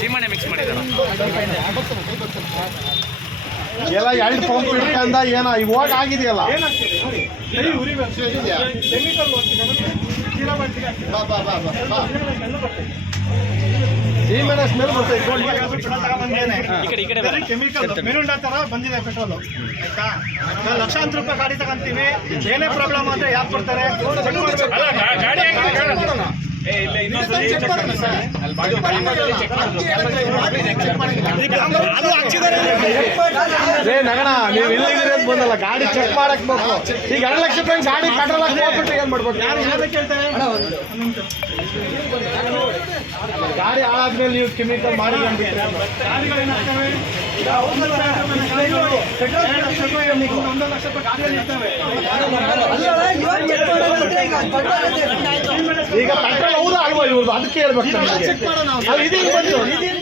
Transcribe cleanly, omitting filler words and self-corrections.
ಸೀಮಣ್ಣೆ mix ಮಾಡಿದಾರ ಎಲ್ಲ ಎರಡು ಪಂಪ್ ಇಟ್ಕೊಂಡ ಏನ ಇವಾಗ ಆಗಿದೆಯಲ್ಲ ಸೀಮೆಣ್ಣೆ ಸ್ಮೆಲ್ ಬರ್ತದೆ. ಕೆಮಿಕಲ್ ಮಿರುಂಡ ತರ ಬಂದಿದೆ ಪೆಟ್ರೋಲ್. ಆಯ್ತಾ, ನಾವು ಲಕ್ಷಾಂತರ ರೂಪಾಯಿ ಗಾಡಿ ತಗೊಂತೀವಿ, ಏನೇ ಪ್ರಾಬ್ಲಮ್ ಆದ್ರೆ ಯಾಕೆ ಕೊಡ್ತಾರೆ? ನಗಣ ನೀವು ಇಲ್ಲ ಬಂದಲ್ಲ ಗಾಡಿ ಚೆಕ್ ಮಾಡಕ್ ಬೇಕು. ಈಗ 2 ಲಕ್ಷ ರೂಪಾಯಿ ಗಾಡಿ ಪೆಟ್ರೋಲ್ ಹಾಕ್ಬಿಟ್ಟು ಏನ್ ಮಾಡ್ಬೇಕು? ಗಾಡಿ ಹಾಳಾದ್ಮೇಲೆ ನೀವು ಕೆಮಿಕಲ್ ಮಾಡಿ ಈಗ ಪೆಟ್ರೋಲ್ ಹೌದಾ ಅಲ್ವಾ ಇವ್ರದ್ದು ಅದಕ್ಕೆ ಹೇಳ್ಬೇಕು.